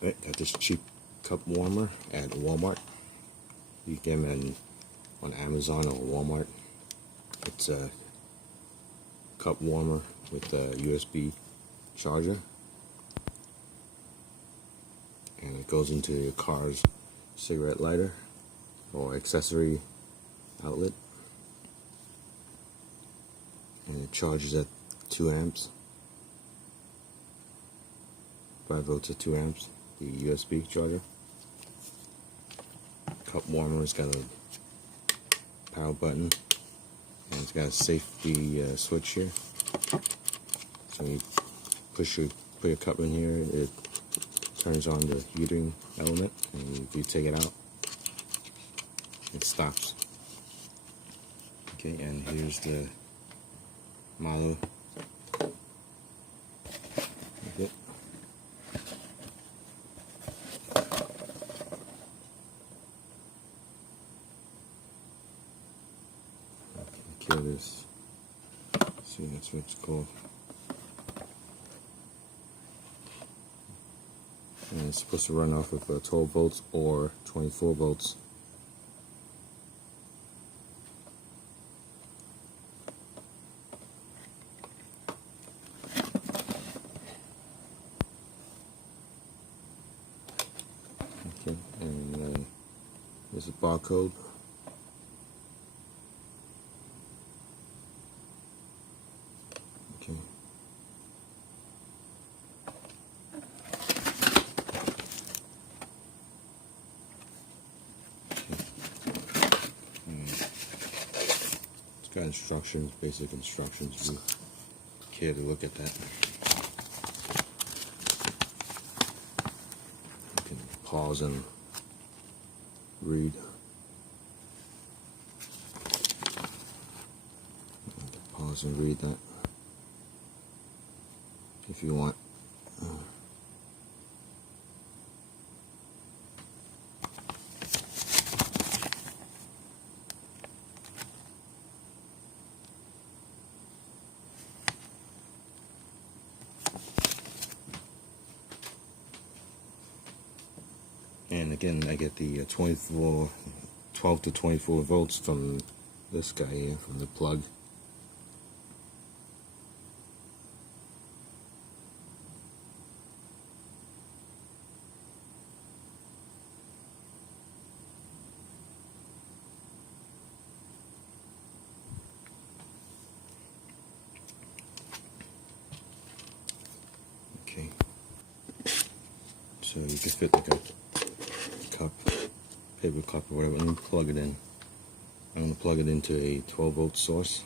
Right, got this cheap cup warmer at Walmart. You can get them on Amazon or Walmart. It's a cup warmer with a USB charger, and it goes into your car's cigarette lighter or accessory outlet, and it charges at 2 amps, 5 volts at 2 amps, the USB charger. Cup warmer has got a power button, and it's got a safety switch here. So you put your cup in here, it turns on the heating element, and if you take it out, it stops. Okay, and here's the model. Okay. Kill this. See, that's what it's called. And it's supposed to run off of 12 volts or 24 volts. Okay, and there's a barcode. Okay. It's got instructions, basic instructions. You care to look at that. You can pause and read. Pause and read that if you want. And again, I get the 12 to 24 volts from this guy here, from the plug. Okay, so you can fit like a cup, paper cup or whatever, and plug it in. I'm going to plug it into a 12 volt source.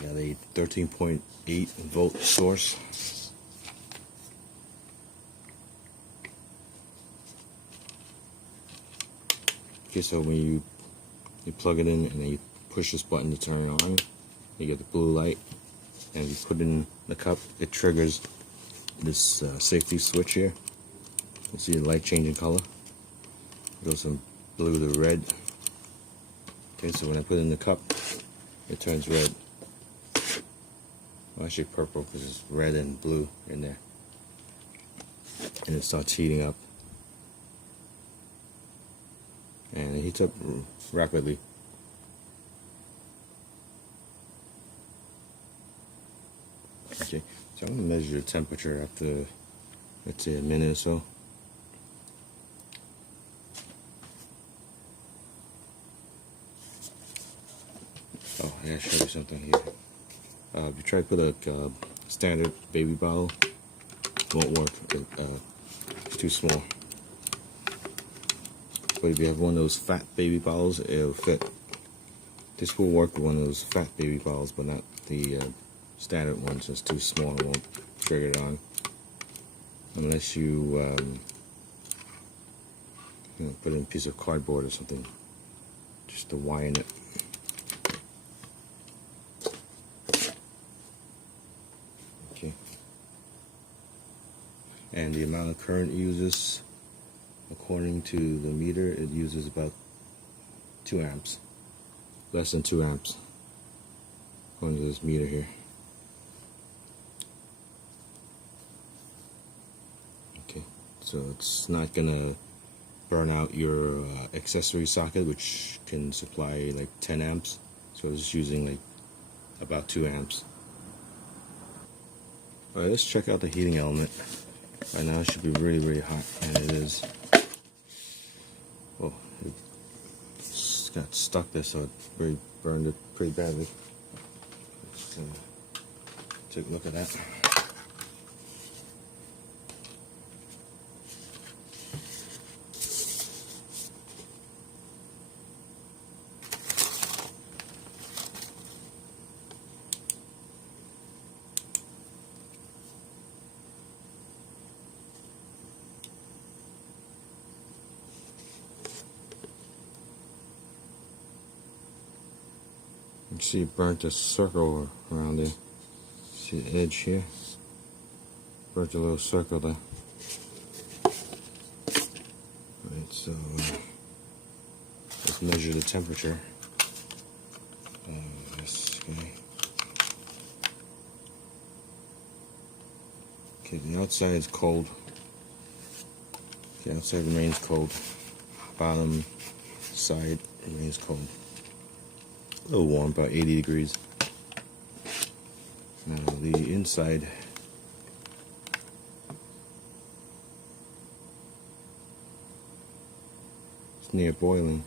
And got a 13.8 volt source. Okay, so when you plug it in and then you push this button to turn it on, you get the blue light, and you put it in the cup, it triggers this safety switch here. You see the light changing color. It goes from blue to red. Okay, so when I put it in the cup, it turns red. Well, actually purple, because it's red and blue in there. And it starts heating up. And it heats up rapidly. Okay, so I'm going to measure the temperature after, let's say, a minute or so. Oh, I gotta show you something here. If you try to put a standard baby bottle, it won't work. It's too small. But if you have one of those fat baby bottles, it'll fit. This will work with one of those fat baby bottles, but not the standard ones. It's too small, it won't trigger it on. Unless you, put in a piece of cardboard or something, just to wire it. and the amount of current it uses, according to the meter, it uses about 2 amps, less than 2 amps, according to this meter here. Okay, so it's not gonna burn out your accessory socket, which can supply like 10 amps, so it's using like about 2 amps. Alright, let's check out the heating element. Right now it should be really hot, and it is. Oh, it got stuck there, so it really burned it pretty badly. Let's take a look at that. You see it burnt a circle around there. See the edge here? Burnt a little circle there. Alright, so let's measure the temperature. This guy. Okay, the outside is cold. The outside remains cold. Bottom side remains cold. A little warm, about 80 degrees. Now the inside is near boiling.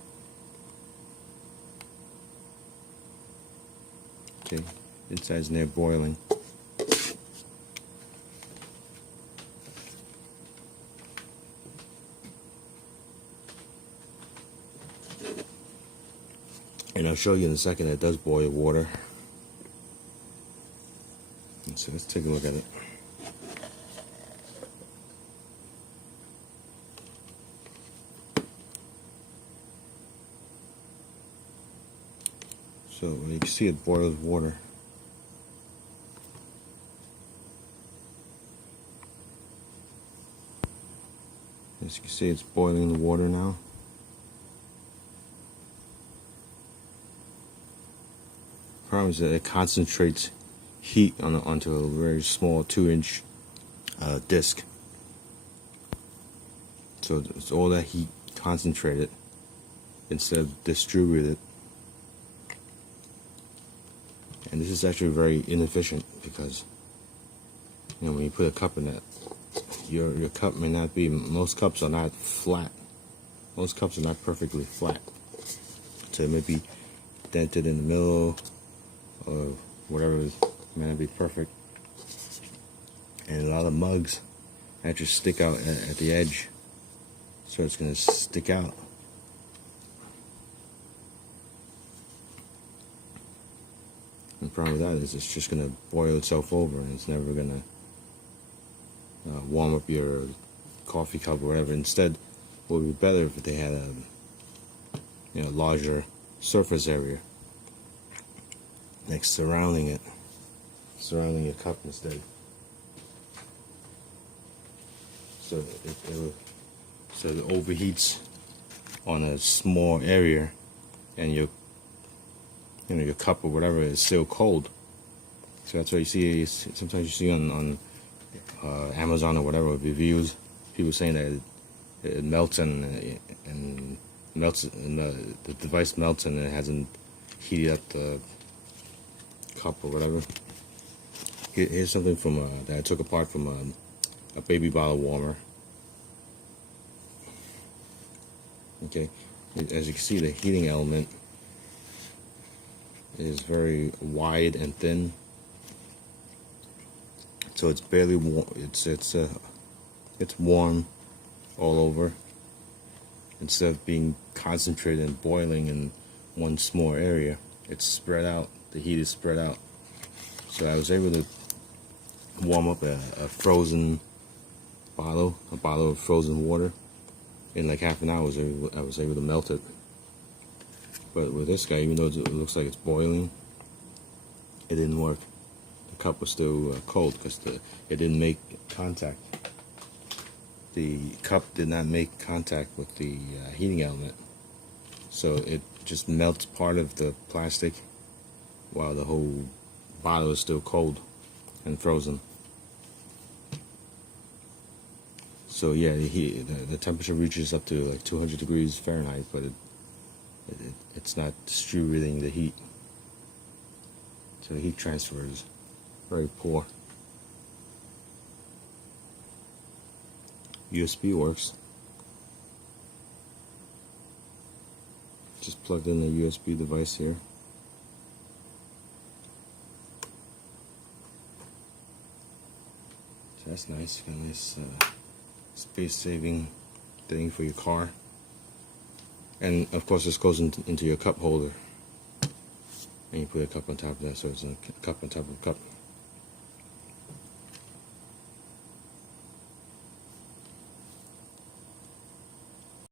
Okay, inside's near boiling. And I'll show you in a second that it does boil water. So let's take a look at it. So you can see it boils water. As you can see, it's boiling the water now. The problem is that it concentrates heat onto a very small 2-inch disc. So it's all that heat concentrated instead of distributed. And this is actually very inefficient because, you know, when you put a cup in that, your cup may not be, most cups are not flat. Most cups are not perfectly flat. So it may be dented in the middle or whatever, it may not be perfect. And a lot of mugs actually stick out at the edge, so it's going to stick out. And the problem with that is it's just going to boil itself over, and it's never going to warm up your coffee cup or whatever. Instead, it would be better if they had a larger surface area next surrounding your cup instead. So it overheats on a small area, and your cup or whatever is still cold. So that's why you see, sometimes you see on Amazon or whatever reviews, people saying that it melts and melts, and the device melts and it hasn't heated up the cup or whatever. Here's something from that I took apart from a baby bottle warmer. Okay, as you can see, the heating element is very wide and thin, so it's barely warm. It's warm all over. Instead of being concentrated and boiling in one small area, it's spread out. The heat is spread out. So I was able to warm up a frozen bottle, a bottle of frozen water, in like half an hour. I was able to melt it. But with this guy, even though it looks like it's boiling, it didn't work. The cup was still cold because it didn't make contact. the cup did not make contact with the heating element, so it just melts part of the plastic while the whole bottle is still cold and frozen. So yeah, the temperature reaches up to like 200 degrees Fahrenheit, but it's not distributing the heat. So the heat transfer is very poor. USB works. Just plugged in the USB device here. So that's nice. Got a nice space-saving thing for your car. And of course, this goes into your cup holder. And you put a cup on top of that, so it's a cup on top of a cup.